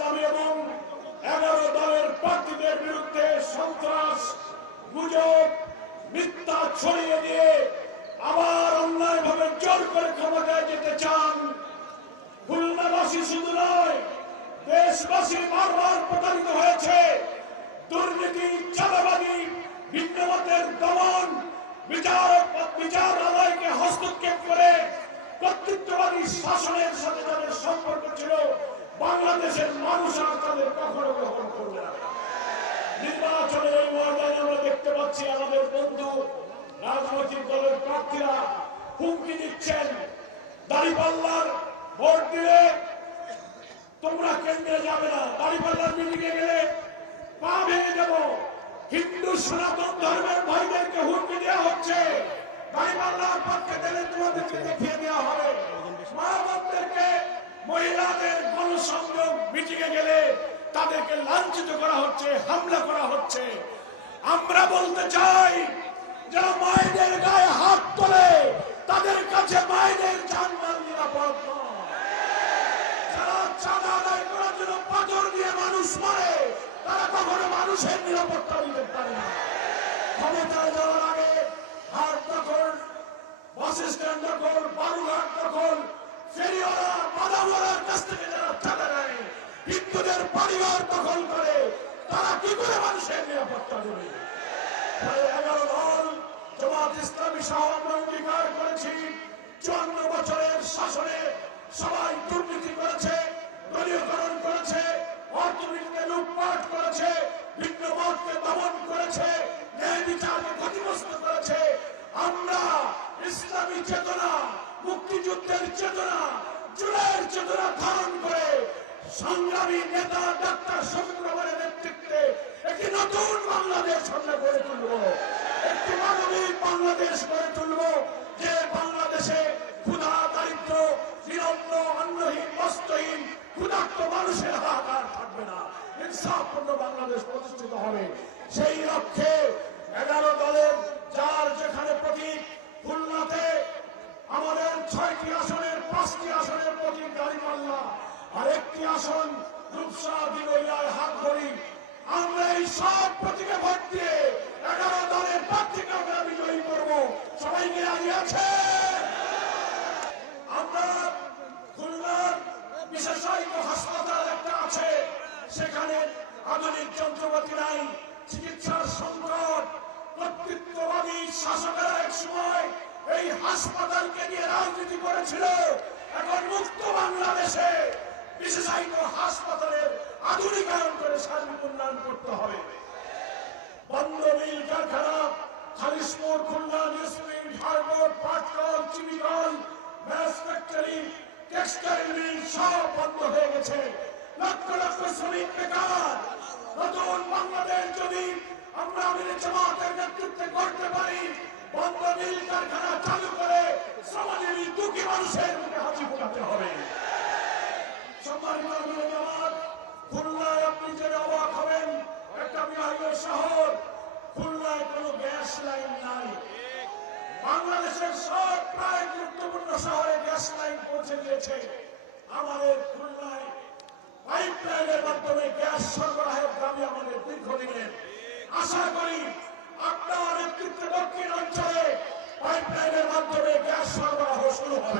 ইসলামী এবং 11 দলের প্রার্থীদের বিরুদ্ধে সন্ত্রাস, গুজব, মিথ্যা ছড়িয়ে দিয়ে আবার অন্যায়ভাবে জোর করে ক্ষমতায় যেতে চান। খুলনাবাসী শুধু নয়, দেশবাসী বারবার প্রতারিত হয়েছে। দুর্নীতি, চাঁদাবাজি, ভিন্নমতের দমন, বিচারালয়কে হস্তক্ষেপ করে কর্তৃত্ববাদী শাসনের সাথে তাদের সম্পর্ক ছিল। বাংলাদেশের মানুষ আর তাদের কখনো গ্রহণ করবে না। নির্বাচনের এই ময়দানে আমরা দেখতে পাচ্ছি আমাদের বন্ধু রাজনৈতিক দলের প্রার্থীরা হুমকি দিচ্ছেন, দাঁড়িপাল্লার ভোট দিলে তোমরা কেন্দ্রে যাবে না, দাঁড়িপাল্লার মিটিংয়ে গেলে পা ভেঙে দেব। হিন্দু সনাতন ধর্মের ভাইদেরকে হুমকি দেওয়া হচ্ছে, দাঁড়িপাল্লার পক্ষে দিলে তোমাদেরকে দেখিয়ে দেওয়া হবে। মা বোনদেরকে, মহিলাদের গণসংযোগ মিটিংয়ে গেলে তাদেরকে লাঞ্ছিত করা হচ্ছে, হামলা করা হচ্ছে। আমরা বলতে চাই, যারা মায়েদের গায়ে হাত তোলে তাদের কাছে মায়েদের জানমাল নিরাপদ নয়। যারা চাঁদা আদায় করার জন্য পাথর দিয়ে মানুষ মারে, তারা কখনো মানুষের নিরাপত্তা দিতে পারে না। ক্ষমতায় যাওয়ার আগে হাট দখল, বাস স্ট্যান্ড দখল, বালুঘাট দখল, ফেরিওয়ালা, বাদামওয়ালার কাছ থেকে যারা চাঁদা নেয়, হিন্দুদের পরিবার দখল করে, তারা কি করে মানুষের নিরাপত্তা দেবে? 11 দল জামাত ইসলামী সহ আমরা অঙ্গীকার করেছি, 54 বছরের শাসনে সবাই দুর্নীতি করেছে, দলীয়করণ করেছে, অর্থনীতিকে লুটপাট করেছে, ভিন্ন মতকে দমন করেছে, ন্যায় বিচারকে ক্ষতিগ্রস্ত করেছে। আমরা ইসলামী চেতনা, মুক্তিযুদ্ধের চেতনা, জুলাইয়ের চেতনা ধারণ করে সংগ্রামী নেতা ডাক্তার শফিক রহমানের নেতৃত্বে একটি নতুন বাংলাদেশ আমরা গড়ে তুলব, একটি মানবিক বাংলাদেশ গড়ে তুলব, যে বাংলাদেশে ক্ষুধা, দারিদ্র, নিরন্ন, অন্নহীন, বস্ত্রহীন, ক্ষুধার্ত মানুষের হাহাকার থাকবে না, ইনসাফপূর্ণ বাংলাদেশ প্রতিষ্ঠিত হবে। সেই লক্ষ্যে 11 দলের যার যেখানে প্রতীক, খুলনাতে আমাদের 6টি আসনের 5টি আসনের প্রতীক দাঁড়িপাল্লা, আর একটি আসন রূপসা দিনইয়ায় হাত ধরি। আমরা এই সব প্রতীকে ভোট দিয়ে 11 দলের প্রার্থীকে আমরা বিজয়ী করবো। সবাইকে রাজি আছে? আমরা খুলনার বিশেষায়িত হাসপাতাল একটা আছে, সেখানে আধুনিক যন্ত্রপাতি নাই, চিকিৎসার সংকট। কর্তৃত্ববাদী শাসকেরা এক সময় এই হাসপাতালকে নিয়ে রাজনীতি করেছিল। এখন মুক্ত বাংলাদেশে বিশেষায়িত হাসপাতালের আধুনিকায়ন করে সার্বিক উন্নয়ন করতে হবে। বন্ধ মিল কারখানা, খালিশপুর, খুলনা, নিউজপ্রিন্ট, হারবোর্ড, পাটকল, চিনিকল, ম্যাচ ফ্যাক্টরি, টেক্সটাইল মিল সব বন্ধ হয়ে গেছে। লক্ষ লক্ষ শ্রমিক বেকার। নতুন বাংলাদেশ যদি আমরা জামাতের নেতৃত্বে করতে পারি, বন্ধ মিল কারখানা চালু করে শ্রমজীবী দুঃখী মানুষের মুখে হাসি ফোটাতে হবে। সম্মানিত জামাত, খুলনায় আপনি জেনে অবাক হবেন, একটা বিভাগীয় শহর, খুলনায় কোনো গ্যাস লাইন নাই। বাংলাদেশের সব প্রায় গুরুত্বপূর্ণ শহরে গ্যাস লাইন পৌঁছে গিয়েছে। আমাদের খুলনায় পাইপ লাইনের মাধ্যমে গ্যাস সরবরাহের দাবি আমাদের দীর্ঘদিনের। আশা করি আপনার নেতৃত্বে দক্ষিণ অঞ্চলে পাইপ লাইনের মাধ্যমে গ্যাস সরবরাহ শুরু হবে।